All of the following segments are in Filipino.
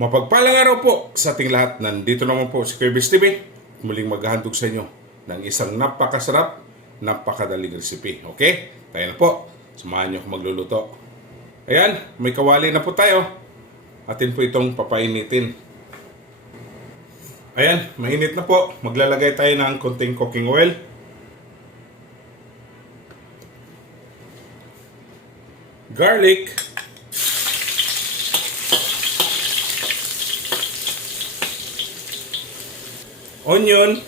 Mapagpalang araw po sa ating lahat. Nandito naman po si Kirby's TV. Muling maghahandog sa inyo ng isang napakasarap, napakadaling recipe. Okay? Kaya na po, samahan niyo ako magluluto. Ayan, may kawali na po tayo. Atin po itong papainitin. Ayan, mainit na po. Maglalagay tayo ng konting cooking oil. Garlic. Onion.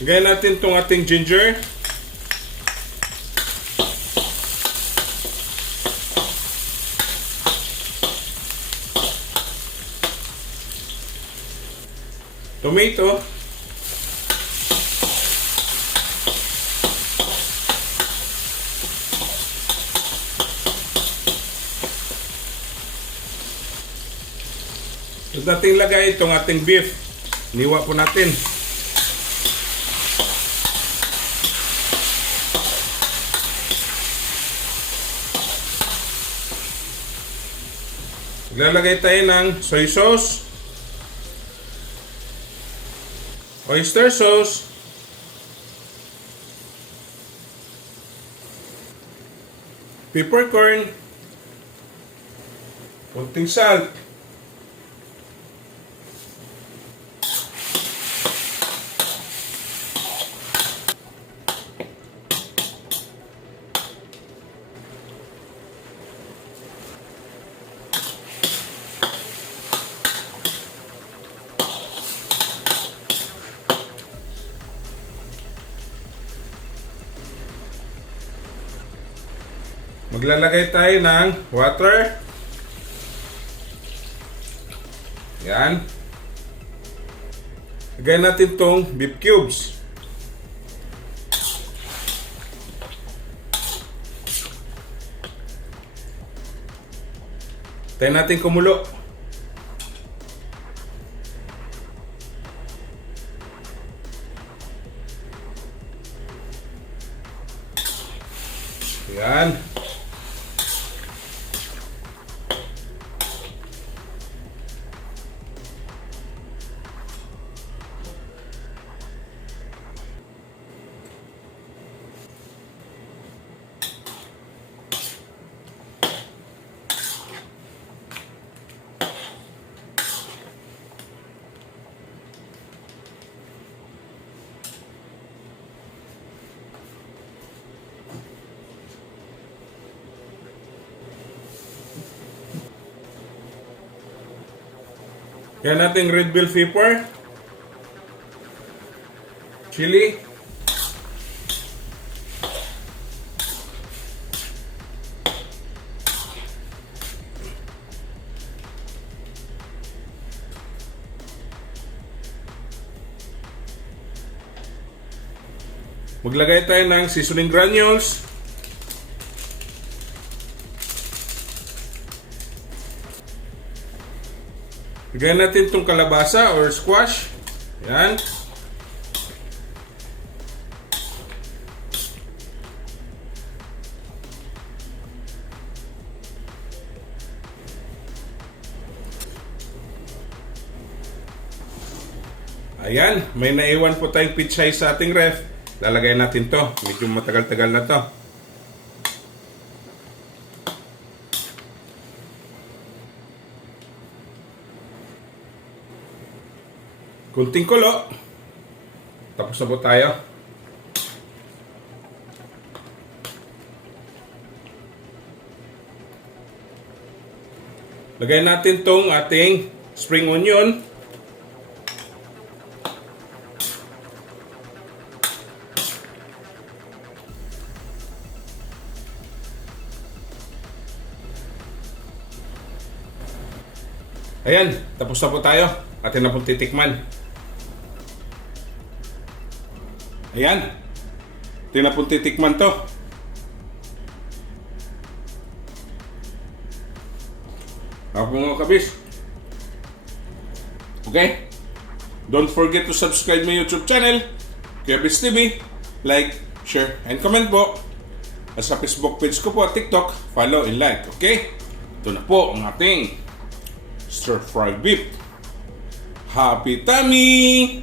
Lagyan natin itong ating ginger. Tomato. Tapos natin lagay itong ating beef. Niwa po natin. Maglalagay tayo ng soy sauce, oyster sauce, peppercorn, konting salt, maglalagay tayo ng water. Yan. Lagay natin tong beef cubes. Tayo natin kumulo. Yan. Yan natin red bell pepper, chili, maglagay tayo ng seasoning granules, lagyan natin itong kalabasa or squash. Yan. Ayan, may naiwan po tayong pichay sa ating ref. Lalagay natin to. Medyo matagal-tagal na to. Kunting kulo. Tapos na po tayo. Lagay natin tong ating spring onion. Ayan, tapos na po tayo. Atin na pong titikman. Ayan. Atin na pong titikman to. Ako mga kabis. Okay? Don't forget to subscribe my YouTube channel Kebis TV. Like, share, and comment po. At sa Facebook page ko po at TikTok, follow and like. Okay? Ito na po ang ating stir-fried beef. Happy tummy!